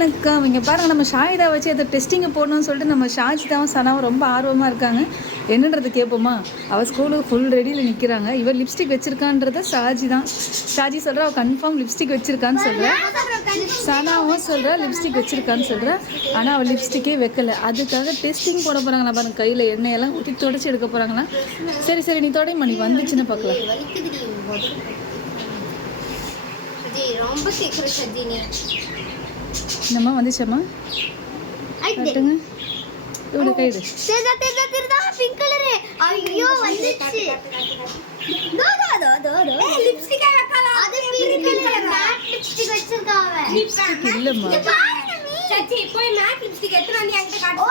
வணக்கம். இங்கே பாருங்கள், நம்ம ஷாயிதா வச்சு அதை டெஸ்டிங்கை போடணும்னு சொல்லிட்டு நம்ம ஷாஜிதாவும் சனாவும் ரொம்ப ஆர்வமாக இருக்காங்க. என்னன்றது கேட்போமா? அவள் ஸ்கூலுக்கு ஃபுல் ரெடியில் நிற்கிறாங்க. இவர் லிப்ஸ்டிக் வச்சுருக்கான்றத ஷாஜி சொல்கிறா அவள் கன்ஃபார்ம் லிப்ஸ்டிக் வச்சுருக்கான்னு சொல்கிறா. சனாவும் சொல்கிறா லிப்ஸ்டிக் வச்சுருக்கான்னு சொல்கிறா. ஆனால் அவள் லிப்ஸ்டிக்கே வைக்கலை. அதுக்காக டெஸ்டிங் போட போகிறாங்களா பாருங்க. கையில் எண்ணெயெல்லாம் ஊற்றி தொடச்சி எடுக்க போகிறாங்களா. சரி நீ தொடையுமா, நீ வந்துச்சுன்னு பார்க்கலாம். என்னம்மா வந்துச்சம்மா? கட்டுங்க. இவ்வளோ கைடு பிங்க் கலர். ஐயோ வந்துச்சு. லிப்ஸ்டிக் வைக்கலாம். அது பிங்க் கலர் மேட் லிப்ஸ்டிக் வச்சிருக்காவ. லிப்ஸ்டிக் இல்லம்மா. சச்சி போய் மேட் லிப்ஸ்டிக் எடுத்து வந்து என்கிட்ட காட்டு.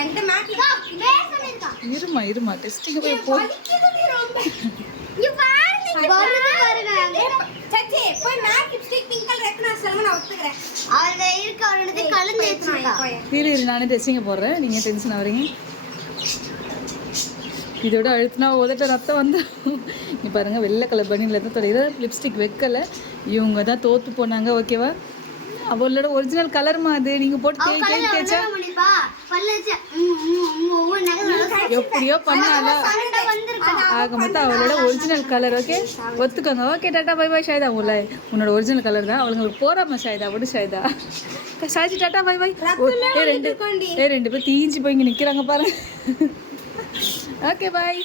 என்கிட்ட மேட் லிப்ஸ்டிக் பேச இருமா டெஸ்டிங் போய் போ. இங்க பாருங்க. சச்சி போய் மேட் லிப்ஸ்டிக் பிங்க் கலர் எடுத்து நான் சொல்ல நான் ஒத்துக்கறேன். அவளே இருக்கு, அவளோட கலந்து ஏத்துறா. இரு நானே டெஸ்டிங் போடுறேன். நீங்க டென்ஷன் ஆவறீங்க. இதோட அழுத்தினா உதட்ட ரத்தம் வந்து நீ பாருங்க. வெள்ளை கலர் பனியில் இருந்து தொடையில லிப்ஸ்டிக் வைக்கல. இவங்க தான் தோத்து போனாங்க. ஓகேவா? அவளோட ஒரிஜினல் கலர்மா அது. நீங்க போட்டு தேய்ச்சா எப்படியோ பண்ணாலும் ஆக மொத்தம் அவளோட ஒரிஜினல் கலர். ஓகே, ஒத்துக்கோங்க. Okay, tata bye bye Shahida. உன்னோட ஒரிஜினல் கலர் தான். அவங்களுக்கு போறாம ஷாயிதா. விடு Shahida. Shaji tata bye bye. ரெண்டு பேர் தீஞ்சு போய் இங்கே நிற்கிறாங்க பாருங்க. ஓகே பாய்.